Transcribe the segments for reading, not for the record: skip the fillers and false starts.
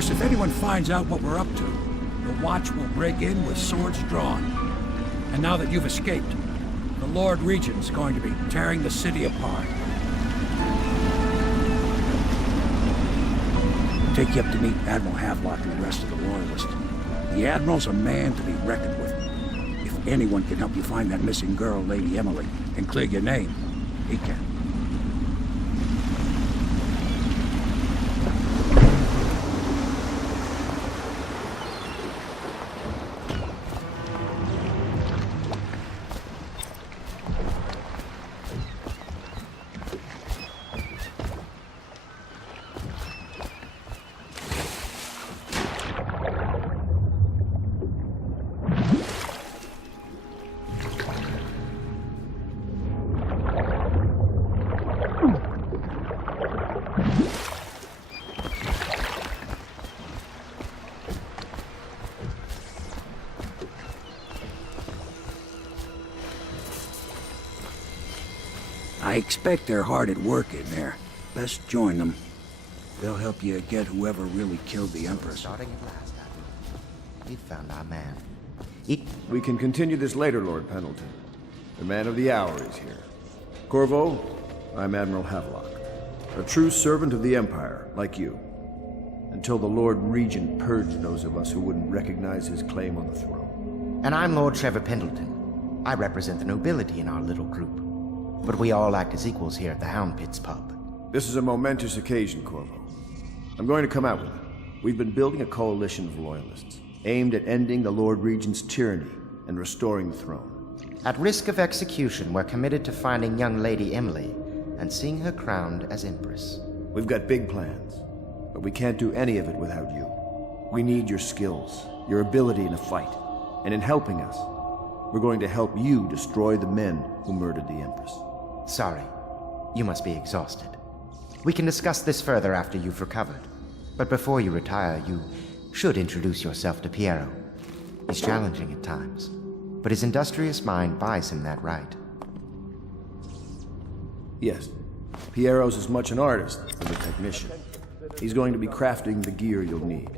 course, if anyone finds out what we're up to, the Watch will break in with swords drawn. And now that you've escaped, the Lord Regent's going to be tearing the city apart. Take you up to meet Admiral Havelock and the rest of the Loyalists. The Admiral's a man to be reckoned with. If anyone can help you find that missing girl, Lady Emily, and clear your name, he can. I expect they're hard at work in there. Best join them. They'll help you get whoever really killed the Empress. Starting at last, Admiral. We've found our man. We can continue this later, Lord Pendleton. The man of the hour is here. Corvo, I'm Admiral Havelock. A true servant of the Empire, like you. Until the Lord Regent purged those of us who wouldn't recognize his claim on the throne. And I'm Lord Trevor Pendleton. I represent the nobility in our little group. But we all act as equals here at the Hound Pits pub. This is a momentous occasion, Corvo. I'm going to come out with it. We've been building a coalition of loyalists, aimed at ending the Lord Regent's tyranny and restoring the throne. At risk of execution, we're committed to finding young Lady Emily and seeing her crowned as Empress. We've got big plans, but we can't do any of it without you. We need your skills, your ability in a fight, and in helping us, we're going to help you destroy the men who murdered the Empress. Sorry. You must be exhausted. We can discuss this further after you've recovered. But before you retire, you should introduce yourself to Piero. He's challenging at times, but his industrious mind buys him that right. Yes. Piero's as much an artist as a technician. He's going to be crafting the gear you'll need.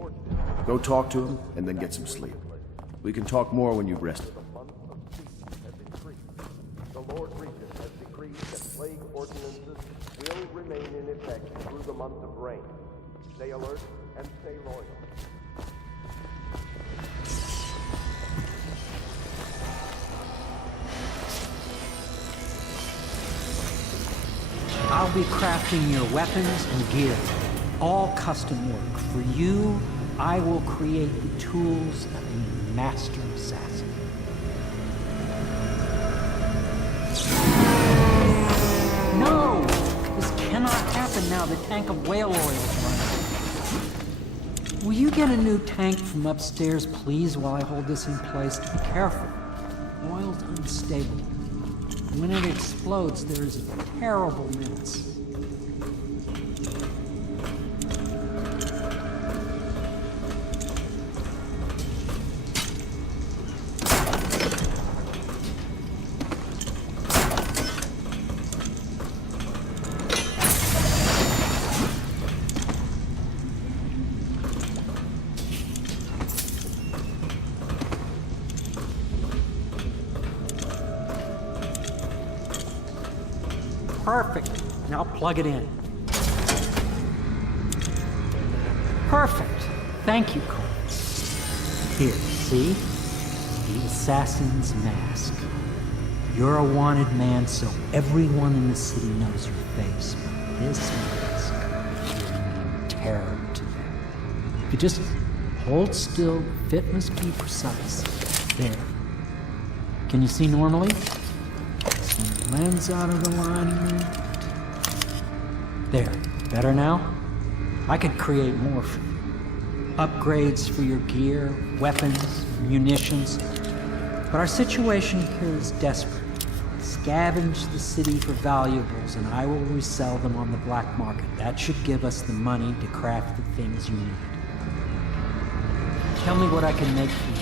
Go talk to him, and then get some sleep. We can talk more when you've rested. The Lord Regent has decreed that plague ordinances will remain in effect through the month of rain. Stay alert and stay loyal. I'll be crafting your weapons and gear, all custom work. For you, I will create the tools of a master assassin. No! This cannot happen now. The tank of whale oil is running. Will you get a new tank from upstairs, please, while I hold this in place? Be careful. Oil's unstable. When it explodes, there's a terrible mess. Perfect. Now plug it in. Perfect. Thank you, Cole. Here, see? The assassin's mask. You're a wanted man, so everyone in the city knows your face. But this mask will mean terror to them. If you just hold still, the fit must be precise. There. Can you see normally? Lens out of alignment. There. Better now? I could create more for you. Upgrades for your gear, weapons, munitions. But our situation here is desperate. Scavenge the city for valuables, and I will resell them on the black market. That should give us the money to craft the things you need. Tell me what I can make for you.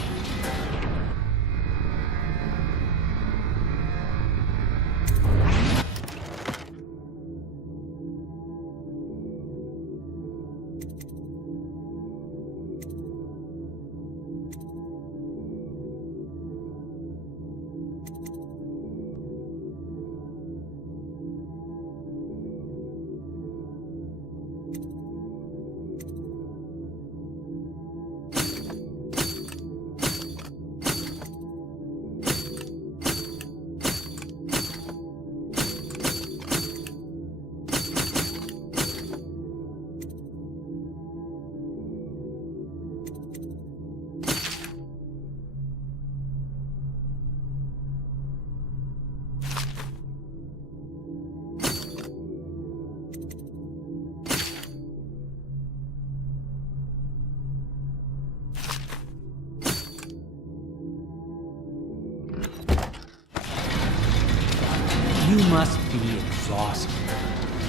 You must be exhausted.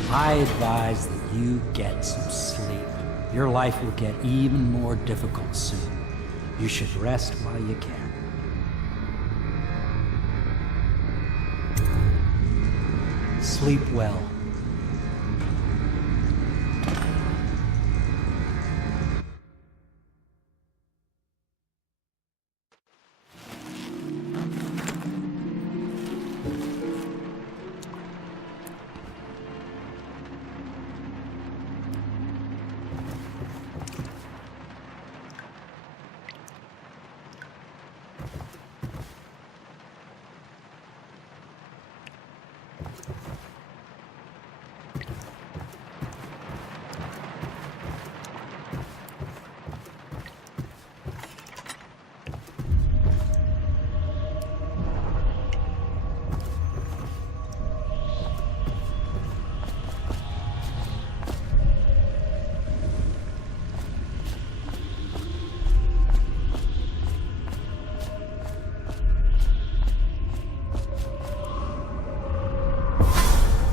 I advise that you get some sleep. Your life will get even more difficult soon. You should rest while you can. Sleep well.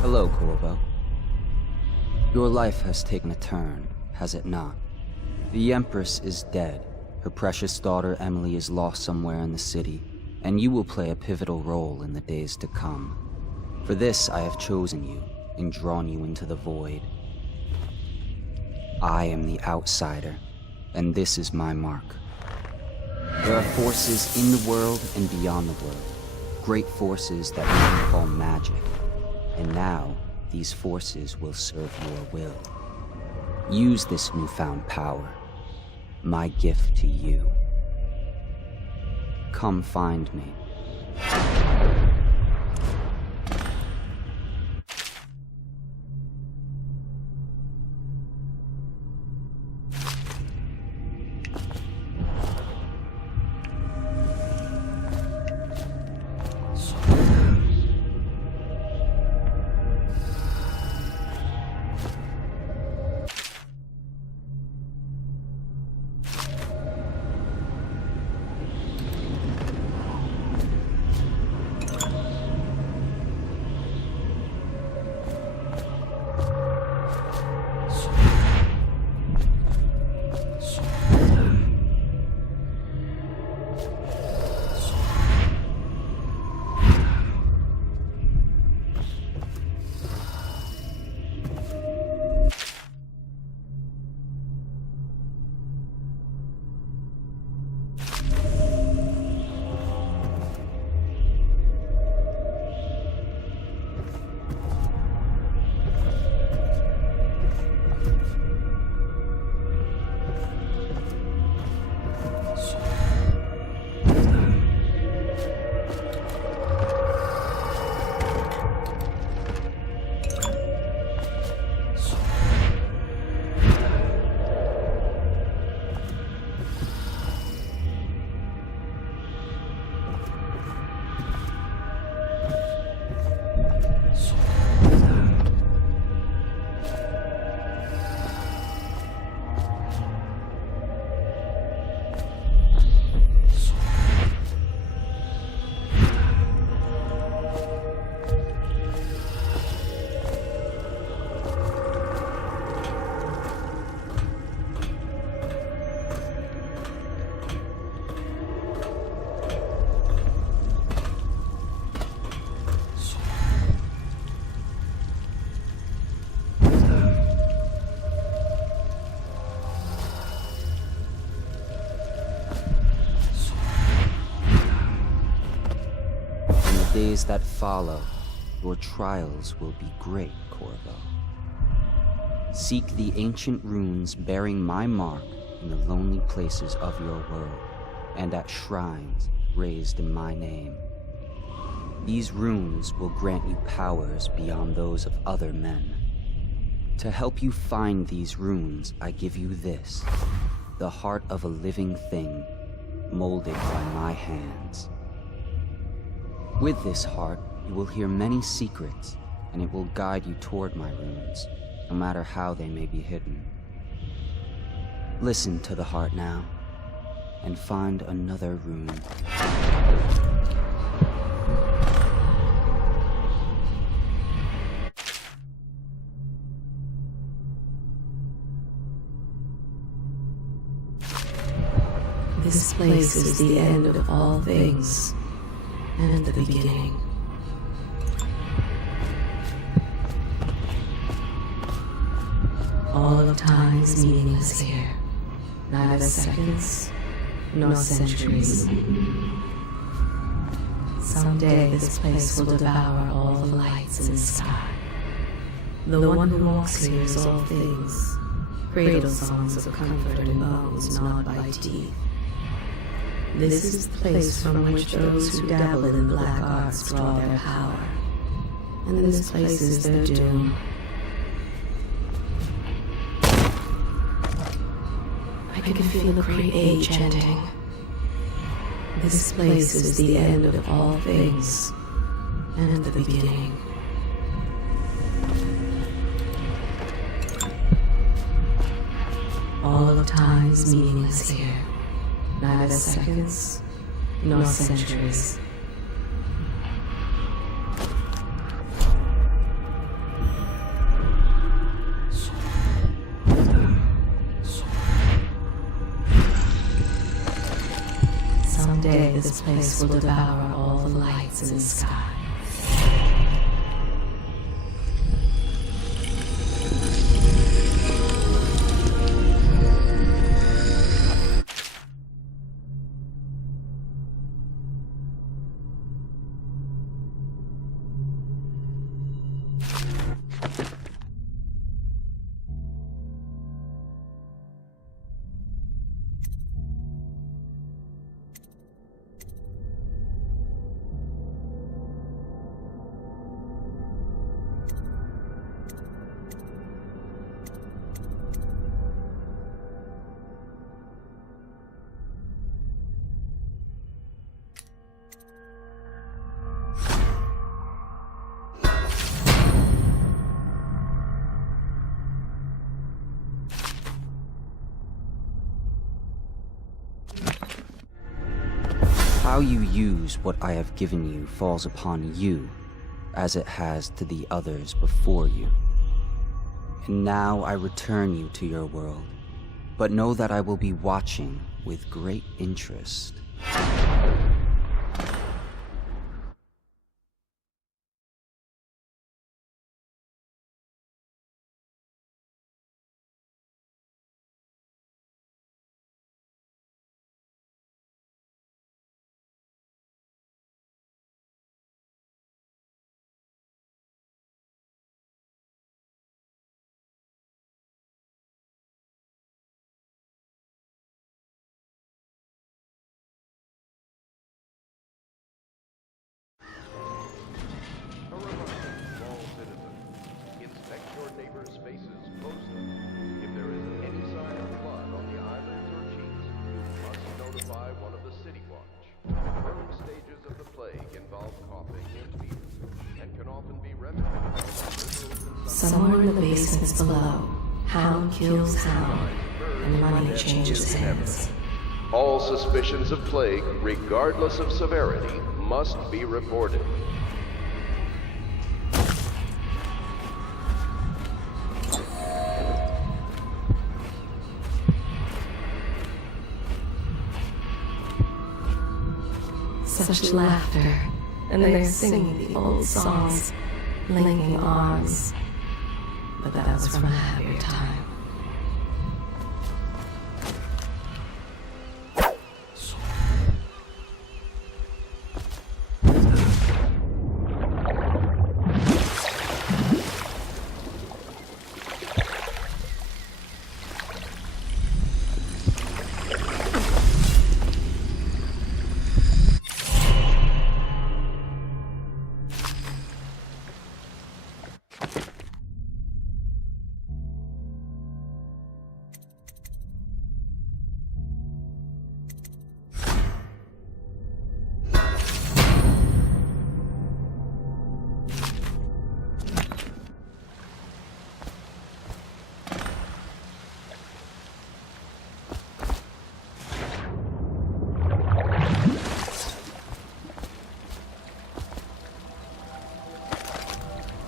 Hello, Corvo. Your life has taken a turn, has it not? The Empress is dead. Her precious daughter Emily is lost somewhere in the city, and you will play a pivotal role in the days to come. For this, I have chosen you and drawn you into the void. I am the outsider, and this is my mark. There are forces in the world and beyond the world, great forces that we call magic. And now, these forces will serve your will. Use this newfound power, my gift to you. Come find me. Days that follow, your trials will be great, Corvo. Seek the ancient runes bearing my mark in the lonely places of your world, and at shrines raised in my name. These runes will grant you powers beyond those of other men. To help you find these runes, I give you this, the heart of a living thing, molded by my hands. With this heart, you will hear many secrets, and it will guide you toward my runes, no matter how they may be hidden. Listen to the heart now, and find another rune. This place is the end of all things, and the beginning. All of time is meaningless here. Neither seconds, nor centuries. Someday this place will devour all the lights in the sky. The one who walks here is all things. Cradle songs of comfort and bones gnawed by teeth. This is the place from which those who dabble in black arts draw their power. And this place is their doom. I can feel a great age ending. This place is the end of all things, and the beginning. All of time is meaningless here. Neither seconds, nor centuries. Someday this place will devour all the lights in the sky. How you use what I have given you falls upon you, as it has to the others before you. And now I return you to your world, but know that I will be watching with great interest. Somewhere in the basements below, hound kills hound, and money changes hands. All suspicions of plague, regardless of severity, must be reported. Such laughter, and they're singing the old songs, linking arms. But that was from a happier time.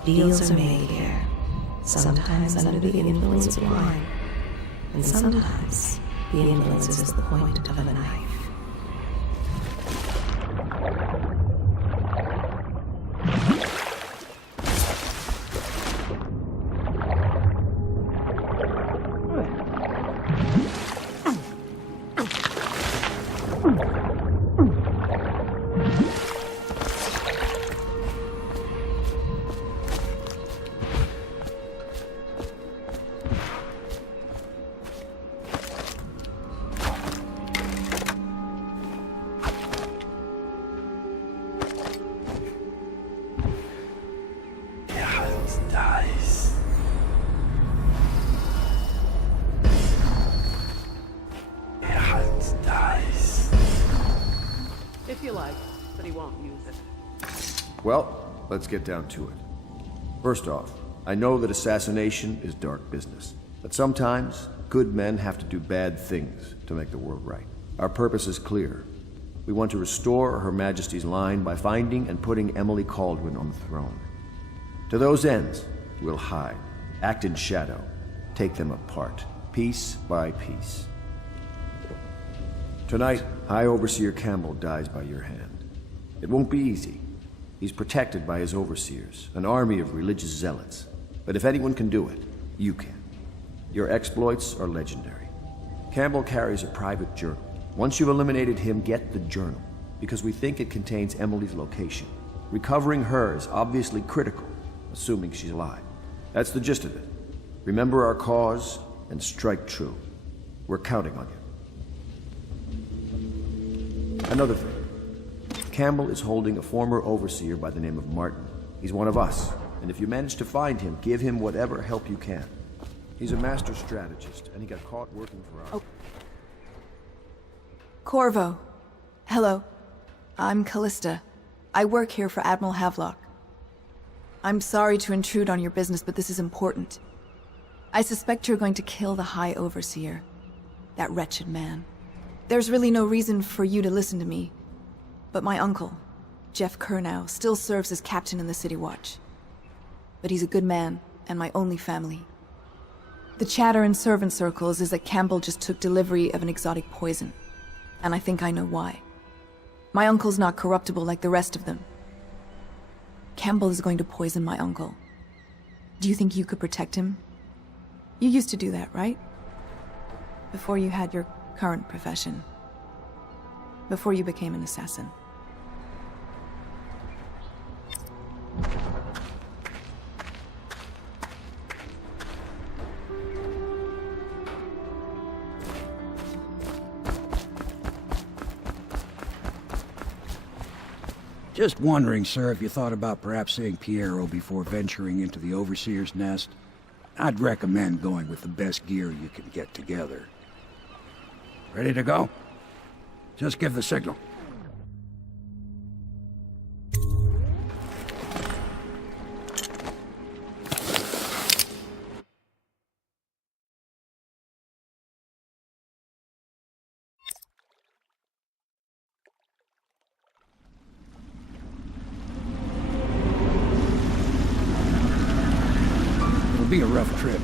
Deals are made here, sometimes under the influence of wine, and sometimes The influence is the point of a knife. If you like, but he won't use it. Well, let's get down to it. First off, I know that assassination is dark business, but sometimes good men have to do bad things to make the world right. Our purpose is clear. We want to restore Her Majesty's line by finding and putting Emily Kaldwin on the throne. To those ends, we'll hide, act in shadow, take them apart, piece by piece. Tonight, High Overseer Campbell dies by your hand. It won't be easy. He's protected by his overseers, an army of religious zealots. But if anyone can do it, you can. Your exploits are legendary. Campbell carries a private journal. Once you've eliminated him, get the journal, because we think it contains Emily's location. Recovering her is obviously critical, assuming she's alive. That's the gist of it. Remember our cause and strike true. We're counting on you. Another thing. Campbell is holding a former overseer by the name of Martin. He's one of us, and if you manage to find him, give him whatever help you can. He's a master strategist, and he got caught working for our... Oh. Corvo. Hello. I'm Callista. I work here for Admiral Havelock. I'm sorry to intrude on your business, but this is important. I suspect you're going to kill the High Overseer. That wretched man. There's really no reason for you to listen to me. But my uncle, Jeff Kernow, still serves as captain in the City Watch. But he's a good man, and my only family. The chatter in servant circles is that Campbell just took delivery of an exotic poison. And I think I know why. My uncle's not corruptible like the rest of them. Campbell is going to poison my uncle. Do you think you could protect him? You used to do that, right? Before you had your current profession. Before you became an assassin. Just wondering, sir, if you thought about perhaps seeing Piero before venturing into the Overseer's nest. I'd recommend going with the best gear you can get together. Ready to go? Just give the signal. It'll be a rough trip.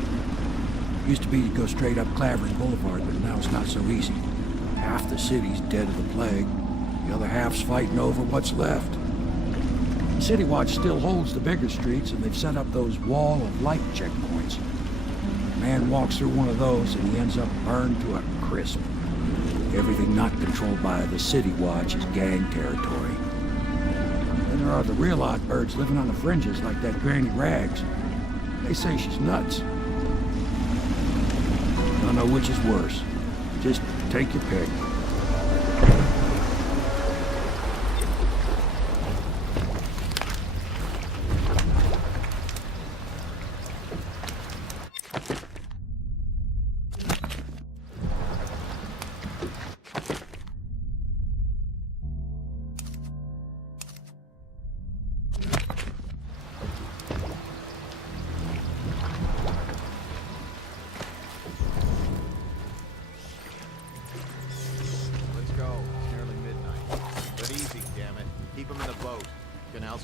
Used to be to go straight up Clavers Boulevard, but now it's not so easy. Half the city's dead of the plague. The other half's fighting over what's left. The City Watch still holds the bigger streets, and they've set up those wall of light checkpoints. A man walks through one of those, and he ends up burned to a crisp. Everything not controlled by the City Watch is gang territory. Then there are the real odd birds living on the fringes, like that Granny Rags. They say she's nuts. Don't know which is worse. Just take your pick.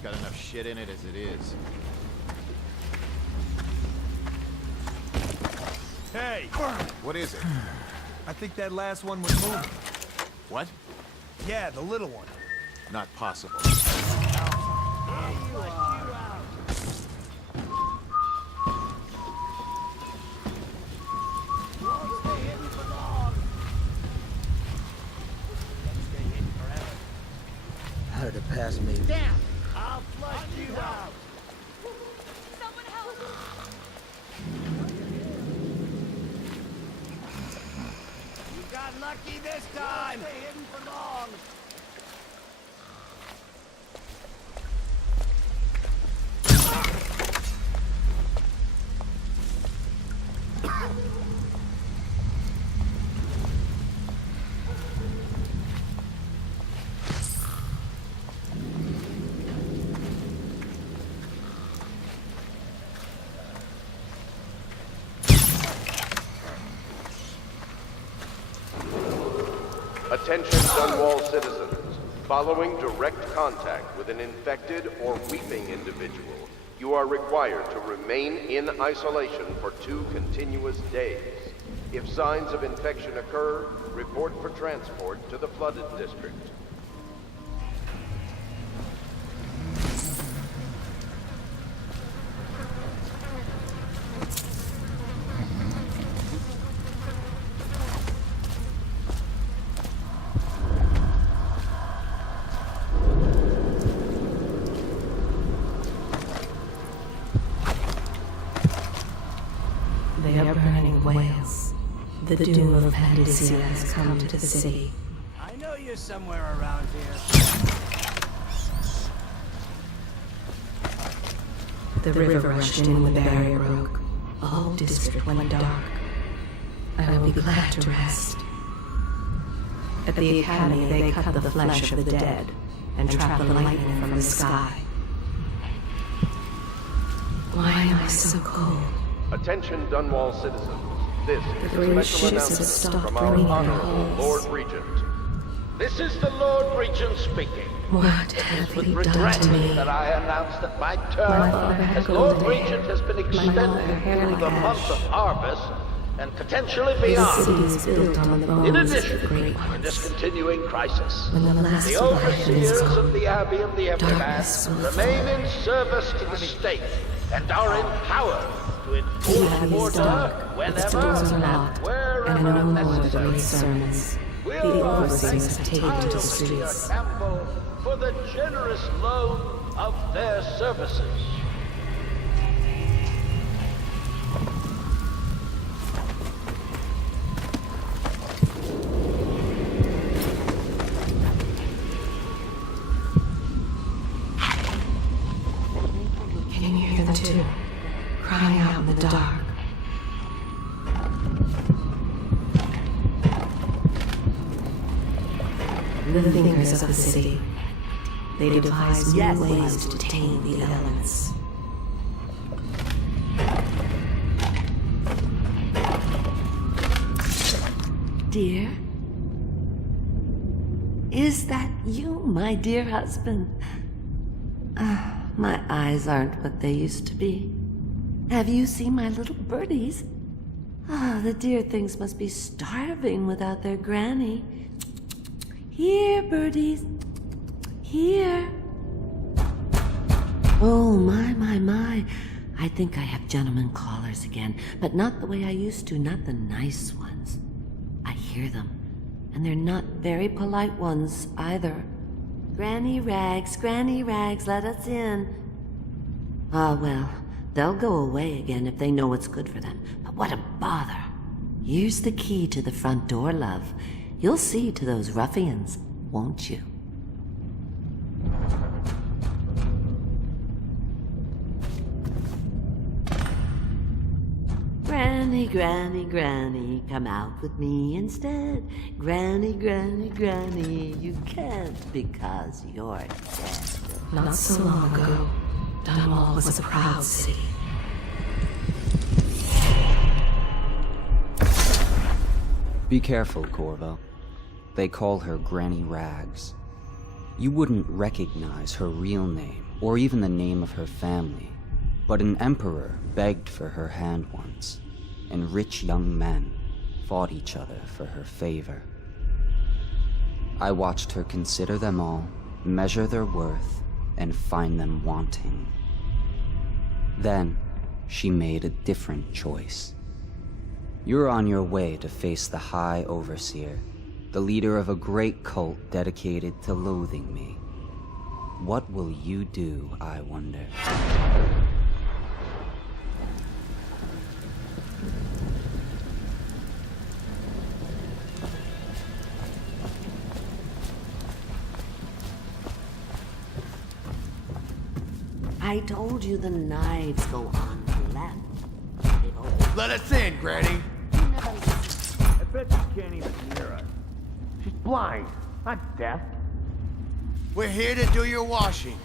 Got enough shit in it as it is. Hey! What is it? I think that last one was moving. What? Yeah, the little one. Not possible. How did it pass me? Damn! I'll flush you out! Someone help! You got lucky this time! Stay hidden for long! Attention Dunwall citizens. Following direct contact with an infected or weeping individual, you are required to remain in isolation for 2 continuous days. If signs of infection occur, report for transport to the flooded district. They are burning whales. The doom of Pandacia has come to the city. I know you're somewhere around here. The river rushed in when the barrier broke. The whole district went dark. I will be glad to rest. At the Academy, they cut the flesh of the dead and trap the lightning from the sky. Why am I so cold? Attention Dunwall citizens. This The is a great special ships have announcement stopped from our bringing their Honorable hulls. Lord Regent. This is the Lord Regent speaking. What have With you done regret to me? that I announce that my My term father had as Lord golden hair. Regent has been My extended mother hair through like the month of ash. harvest and potentially The beyond. city is built on the In bones of the addition, great in this ones. continuing crisis, When the last the of the heaven is overseers gone, of the Abbey of the Everyman darkness will remain fall. in service to the state and are empowered to The enforce Abbey is order dark, its doors whenever are and locked, wherever and no more of the necessary. great sermons. The overseers have taken to the streets. Campbell for the generous loan of their services. Can you hear them too? Crying out in the dark. The thinkers of the city. They devise new ways to tame the elements. Dear? Is that you, my dear husband? My eyes aren't what they used to be. Have you seen my little birdies? The dear things must be starving without their granny. Here, birdies. Here. Oh, my. I think I have gentlemen callers again, but not the way I used to, not the nice ones. I hear them, and they're not very polite ones either. Granny Rags, let us in. Ah, well, they'll go away again if they know what's good for them. But what a bother. Here's the key to the front door, love. You'll see to those ruffians, won't you? Granny, come out with me instead. Granny, you can't because you're dead. Not so long ago, Dunwall was a proud city. Be careful, Corvo. They call her Granny Rags. You wouldn't recognize her real name, or even the name of her family, but an emperor begged for her hand once, and rich young men fought each other for her favor. I watched her consider them all, measure their worth, and find them wanting. Then, she made a different choice. You're on your way to face the High Overseer, the leader of a great cult dedicated to loathing me. What will you do, I wonder? I told you the knives go on the left. Let us in, Granny. I bet you can't even hear us. She's blind, not deaf. We're here to do your washing.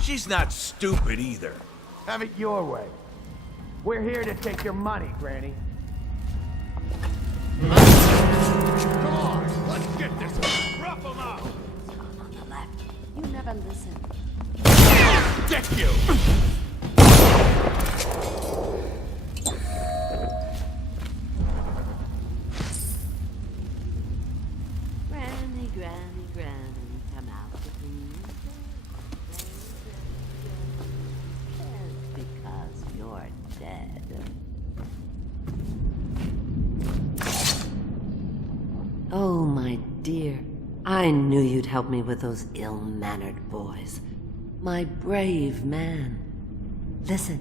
She's not stupid either. Have it your way. We're here to take your money, Granny. Come on, let's get this one. Rough them up. On the left. You never listen. Get you! Granny, Granny, Granny, come out with me. Just because you're dead. Oh, my dear. I knew you'd help me with those ill-mannered boys. My brave man. Listen,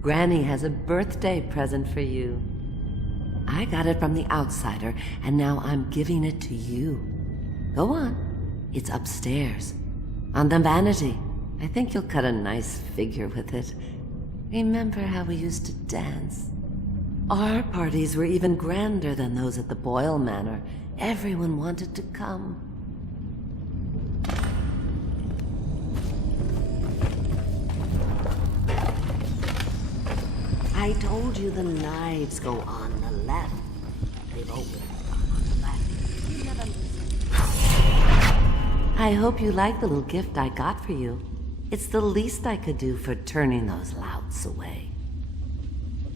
Granny has a birthday present for you. I got it from the outsider, and now I'm giving it to you. Go on. It's upstairs. On the vanity. I think you'll cut a nice figure with it. Remember how we used to dance? Our parties were even grander than those at the Boyle Manor. Everyone wanted to come. I told you the knives go on the left. They've always gone on the left. You never listen. I hope you like the little gift I got for you. It's the least I could do for turning those louts away.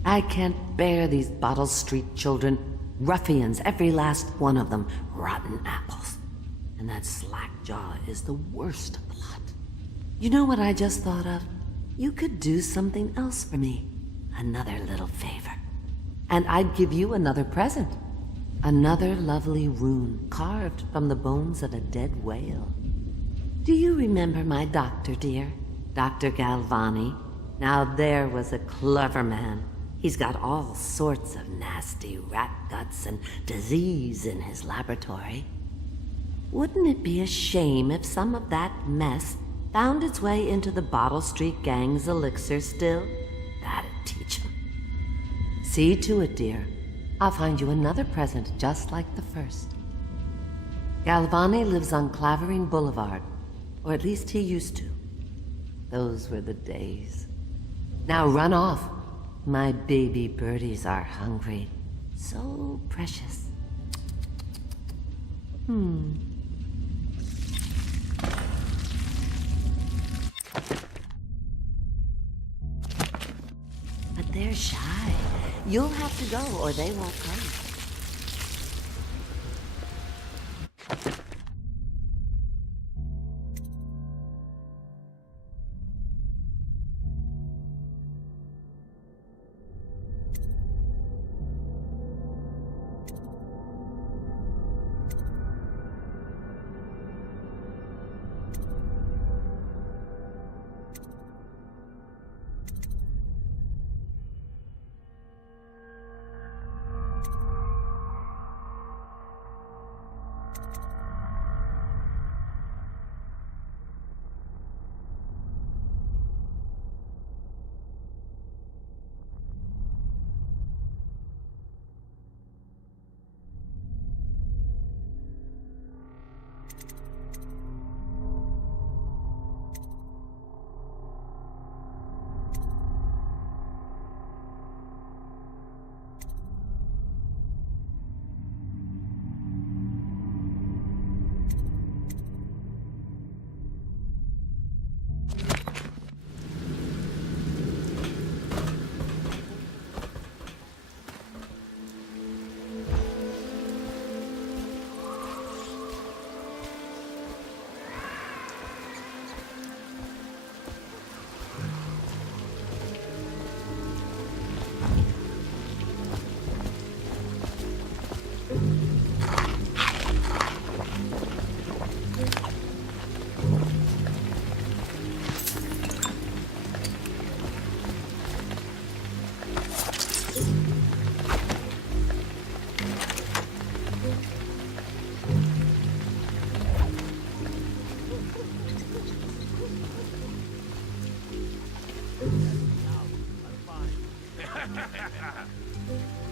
I can't bear these Bottle Street children. Ruffians, every last one of them. Rotten apples. And that slack-jaw is the worst of the lot. You know what I just thought of? You could do something else for me. Another little favor. And I'd give you another present. Another lovely rune carved from the bones of a dead whale. Do you remember my doctor, dear? Dr. Galvani? Now there was a clever man. He's got all sorts of nasty rat guts and disease in his laboratory. Wouldn't it be a shame if some of that mess found its way into the Bottle Street Gang's elixir still? That'd teach him. See to it, dear. I'll find you another present just like the first. Galvani lives on Clavering Boulevard, or at least he used to. Those were the days. Now run off. My baby birdies are hungry. So precious. But they're shy. You'll have to go or they won't come.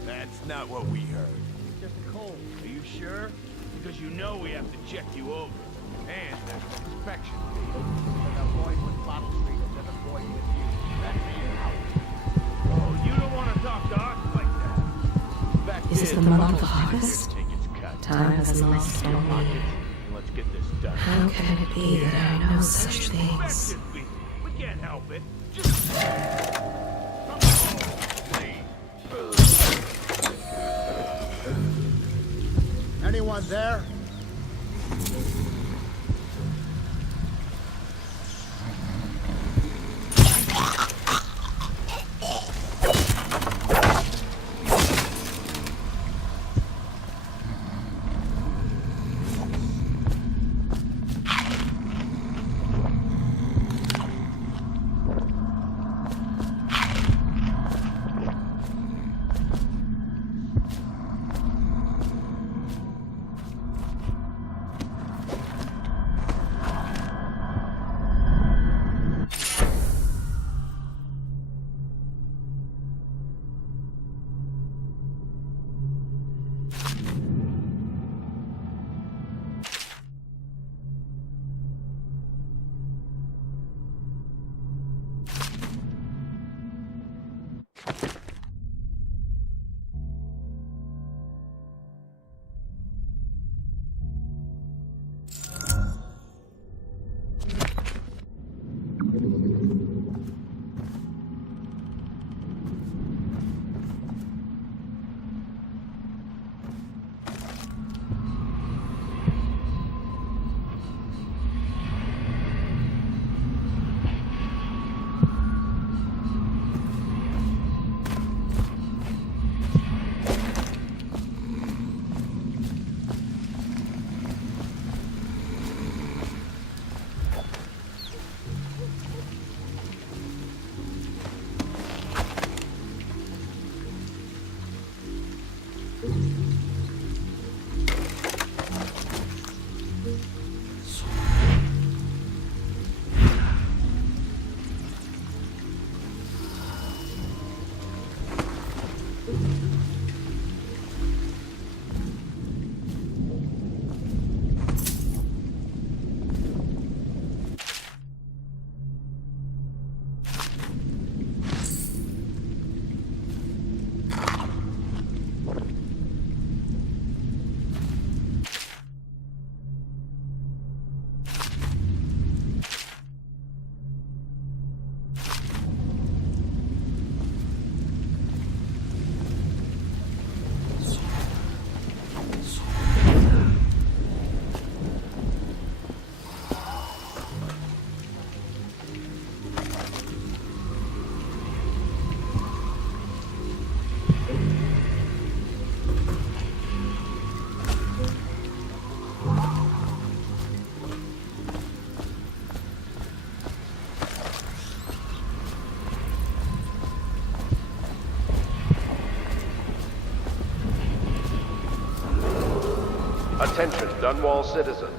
That's not what we heard. Just a cold. Are you sure? Because you know we have to check you over. And there's an inspection fee. And avoid with Bottle Street and avoid with you. That's me out. Oh, you don't want to talk to us like that. Back Is this the month of August? Take its cut. Time has lost on me. Let's get this done. How can it be that I know such things? We can't help it. Just... Anyone there? Attention, Dunwall citizens.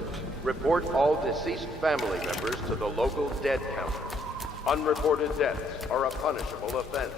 Report all deceased family members to the local dead counter. Unreported deaths are a punishable offense.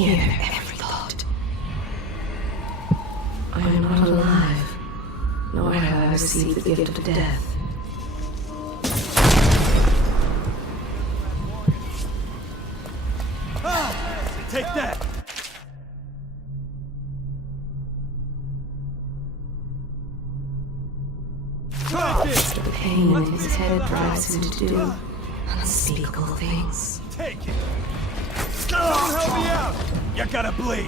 hear their every thought. I am not alive, nor have I received the gift of death. Take that! The pain in his head drives him to do unspeakable things. Take it! Someone help me out! You gotta bleed!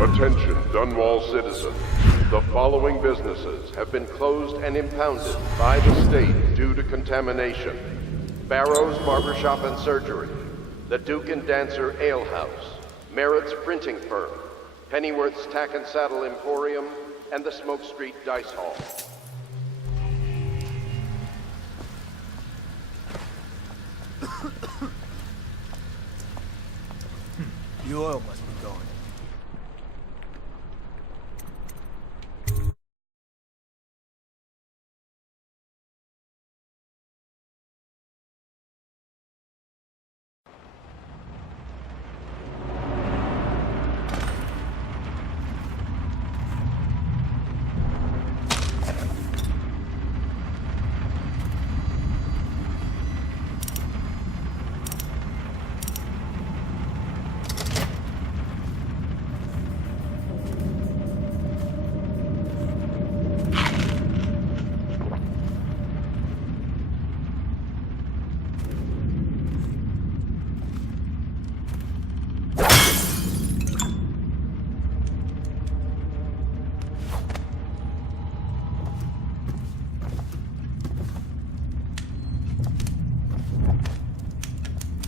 Attention, Dunwall citizens. The following businesses have been closed and impounded by the state due to contamination. Barrow's Barbershop and Surgery, the Duke and Dancer Ale House, Merritt's Printing Firm, Pennyworth's Tack and Saddle Emporium, and the Smoke Street Dice Hall. The oil must be going.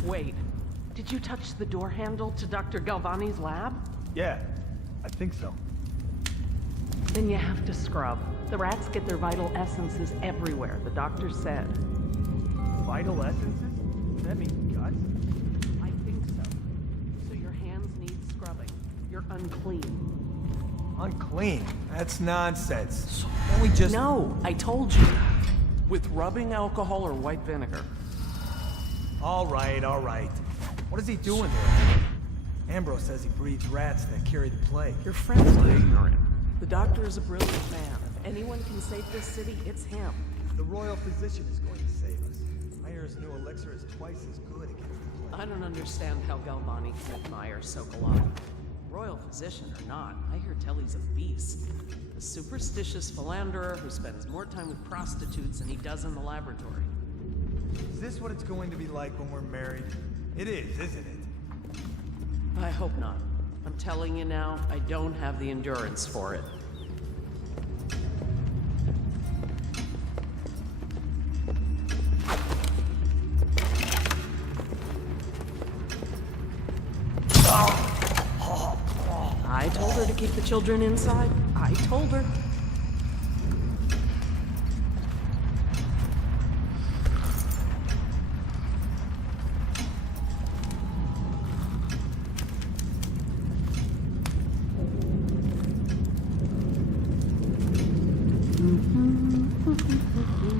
Wait, did you touch the door handle to Dr. Galvani's lab? Yeah, I think so. Then you have to scrub. The rats get their vital essences everywhere, the doctor said. Vital essences? Does that mean guts? I think so. So your hands need scrubbing. You're unclean. Unclean? That's nonsense. Can't we just... No, I told you. With rubbing alcohol or white vinegar. All right, all right. What is he doing there? Ambrose says he breeds rats that carry the plague. Your friends are ignorant. The doctor is a brilliant man. If anyone can save this city, it's him. The royal physician is going to save us. Myers' new elixir is twice as good against the plague. I don't understand how Galvani can admire Sokolov. Royal physician or not, I hear tell he's a beast. A superstitious philanderer who spends more time with prostitutes than he does in the laboratory. Is this what it's going to be like when we're married? It is, isn't it? I hope not. I'm telling you now, I don't have the endurance for it. I told her to keep the children inside. I told her.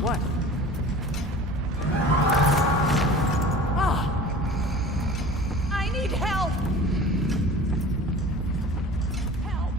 What? Ah! I need help! Help!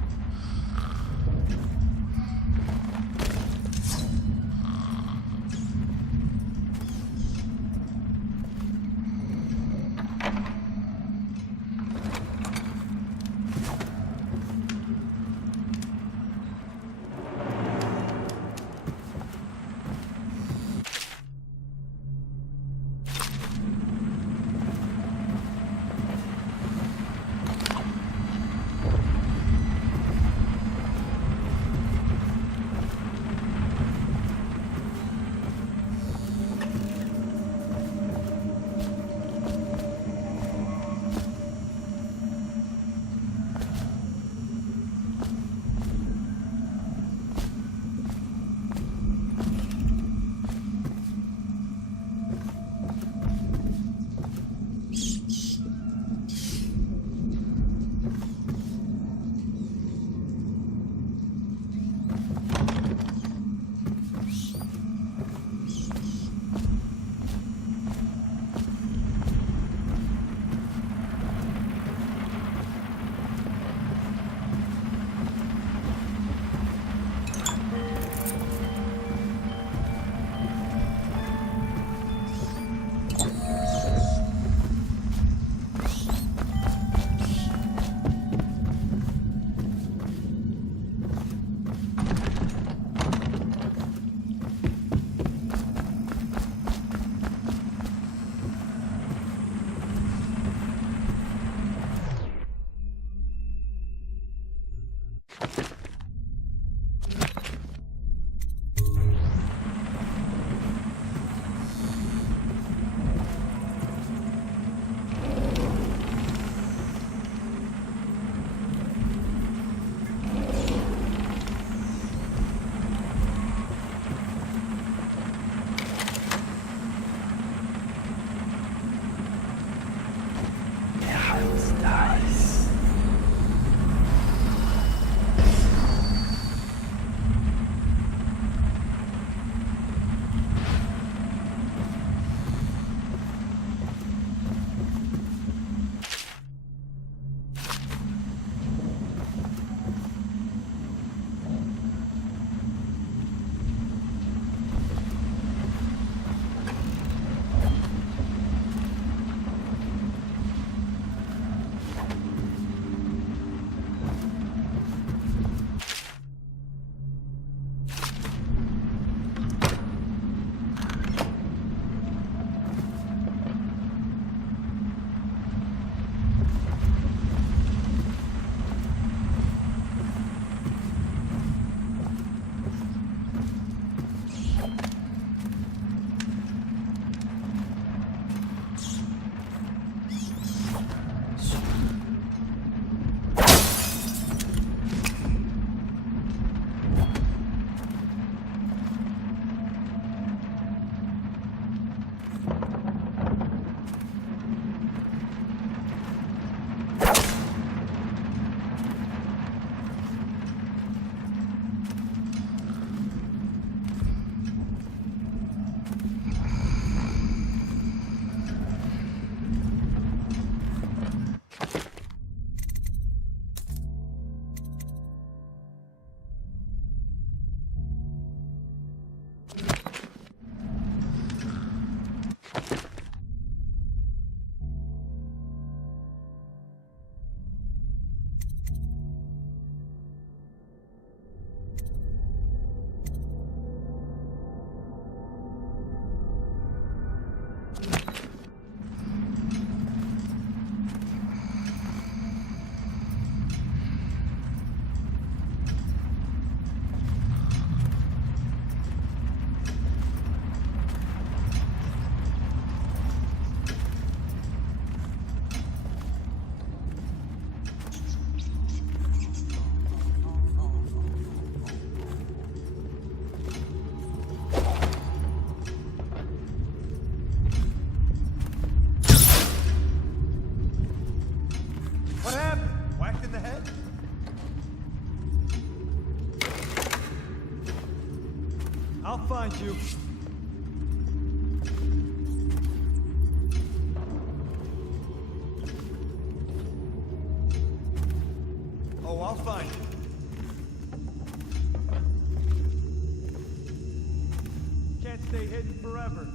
find you. Oh, I'll find you. Can't stay hidden forever.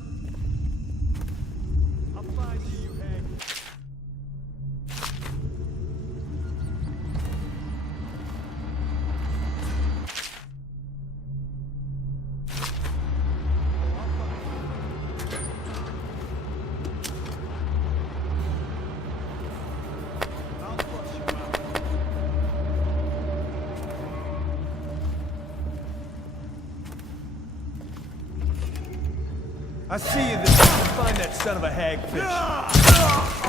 I'll find you, you hag. I see you this time. Find that son of a hagfish.